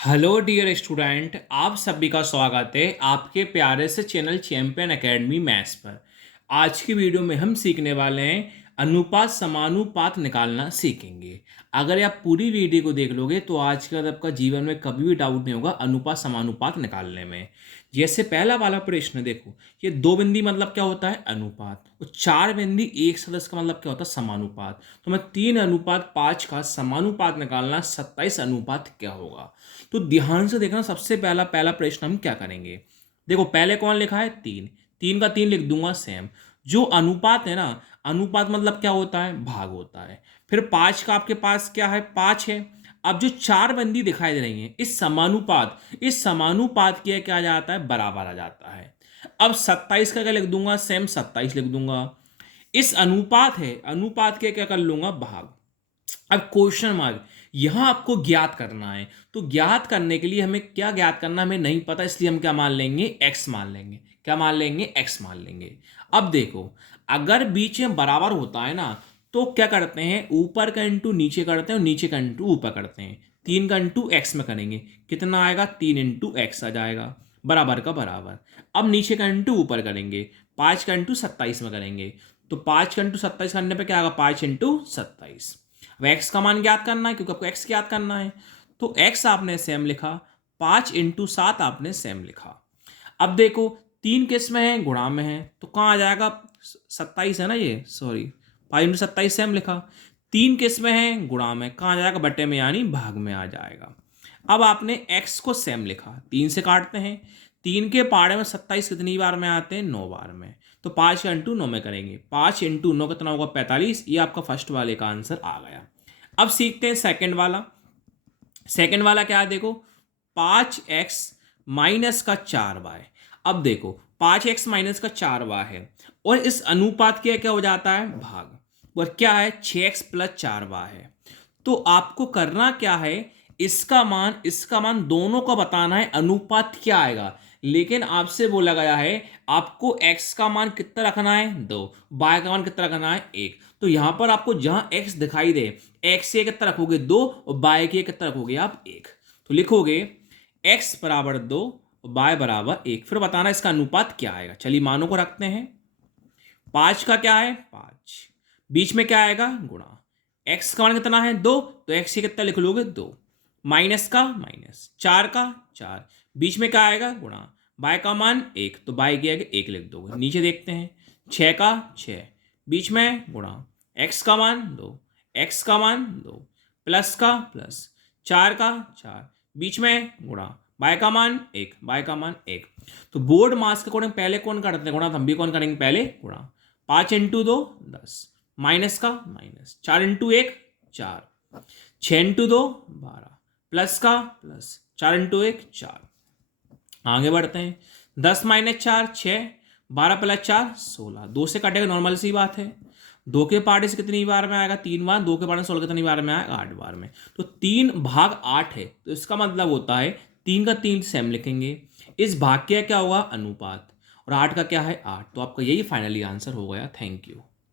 Hello dear student, आप सभी का स्वागत है आपके प्यारे से चैनल चैंपियन एकेडमी मैथ्स पर। आज की वीडियो में हम सीखने वाले हैं अनुपात समानुपात निकालना सीखेंगे। अगर आप पूरी वीडियो को देख लोगे तो आज के बाद आपका जीवन में कभी भी डाउट नहीं होगा अनुपात समानुपात निकालने में। जैसे पहला वाला प्रश्न देखो, ये दो बिंदी मतलब क्या होता है अनुपात, और चार बिंदी एक सदस्य का मतलब क्या होता है समानुपात। तो मैं 3:5 का समानुपात निकालना 27 अनुपात क्या होगा। तो ध्यान से देखना, सबसे पहला पहला प्रश्न हम क्या करेंगे। देखो पहले कौन लिखा है, तीन, तीन का तीन लिख दूंगा सेम। जो अनुपात है ना, अनुपात मतलब क्या होता है, भाग होता है। फिर पांच का आपके पास क्या है, पांच है। अब जो चार बंदी दिखाई दे रही है, इस समानुपात की क्या आ जाता है, बराबर आ जाता है। अब 27 का क्या लिख दूंगा, सेम 27 लिख दूंगा। इस अनुपात है, अनुपात के क्या कर लूंगा, भाग। अब क्वेश्चन मार्क, यहां आपको ज्ञात करना है। तो ज्ञात करने के लिए हमें क्या ज्ञात करना हमें नहीं पता, इसलिए हम क्या मान लेंगे, एक्स मान लेंगे। क्या मान लेंगे, एक्स मान लेंगे। अब देखो, अगर बीच में बराबर होता है ना, तो क्या करते हैं, ऊपर का इंटू नीचे करते हैं और नीचे का इंटू ऊपर करते हैं। तीन का इंटू एक्स में करेंगे, कितना आएगा, तीन इंटू एक्स आ जाएगा, बराबर का बराबर। अब नीचे का इंटू ऊपर करेंगे, पाँच का इंटू 27 में करेंगे। तो पाँच का इंटू 27 करने पर क्या आएगा, 5 इंटू 27। अब एक्स का मान ज्ञात करना है, क्योंकि आपको एक्स ज्ञात करना है। तो एक्स आपने सेम लिखा, 5 इंटू 7 आपने सेम लिखा। अब देखो, तीन किस में है, गुणा में है, तो कहाँ आ जाएगा, 27 है ना ये, सॉरी, 5 इंटू 27 सेम लिखा। तीन किस में है, गुणा में, कहाँ आ जाएगा, बटे में यानी भाग में आ जाएगा। अब आपने एक्स को सेम लिखा, तीन से काटते हैं। तीन के पाड़े में 27 कितनी बार में आते हैं, 9 बार में। तो 5 का इंटू 9 में करेंगे, 5 इंटू 9 कितना होगा, 45। ये आपका फर्स्ट वाले का आंसर आ गया। अब सीखते हैं सेकंड वाला। सेकंड वाला क्या है, देखो, 5x - 4y। अब देखो, 5x - 4y है, और इस अनुपात के क्या हो जाता है, भाग। और क्या है, 6x + 4y है। तो आपको करना क्या है, इसका मान दोनों को बताना है, अनुपात क्या आएगा। लेकिन आपसे बोला गया है आपको x का मान कितना रखना है, 2, y का मान कितना रखना है, 1। तो यहां पर आपको जहां x दिखाई दे, x से कितना रखोगे, 2, और y के कितना रखोगे आप, 1। तो लिखोगे x बराबर 2, y बराबर 1। फिर बताना इसका अनुपात क्या आएगा। चलिए मानों को रखते हैं। पांच का क्या है, 5, बीच में क्या आएगा, गुणा। x का मान कितना है, 2, तो x से कितना लिख लोगे, 2, माइनस का माइनस, 4 का 4, बीच में क्या आएगा, गुणा। y का मान 1, तो y के आगे 1 लिख दोगे। नीचे देखते हैं, 6 का 6, बीच में गुणा। x का मान 2, x का मान 2, प्लस का प्लस, 4 का 4, बीच में गुणा। y का मान 1, y का मान 1। तो बोर्ड मास के अकॉर्डिंग पहले कौन करते हैं, गुणा, हम भी कौन करेंगे, पहले गुणा। 5 इंटू 2 10, माइनस का माइनस, 4 इंटू 1 4, 6 इंटू 2 12, प्लस का प्लस, 4 इंटू 1 4। आगे बढ़ते हैं, 10 - 4 6, 12 + 4 16, 2 से कटेगा, नॉर्मल सी बात है। दो के पार्ट से कितनी बार में आएगा, 3 बार। 2 के पार्ट में 16 कितनी बार में आएगा, 8 बार में। तो 3/8 है, तो इसका मतलब होता है 3 का 3 सेम लिखेंगे। इस भाग का क्या होगा, अनुपात, और 8 का क्या है, 8। तो आपका यही फाइनली आंसर हो गया। Thank you.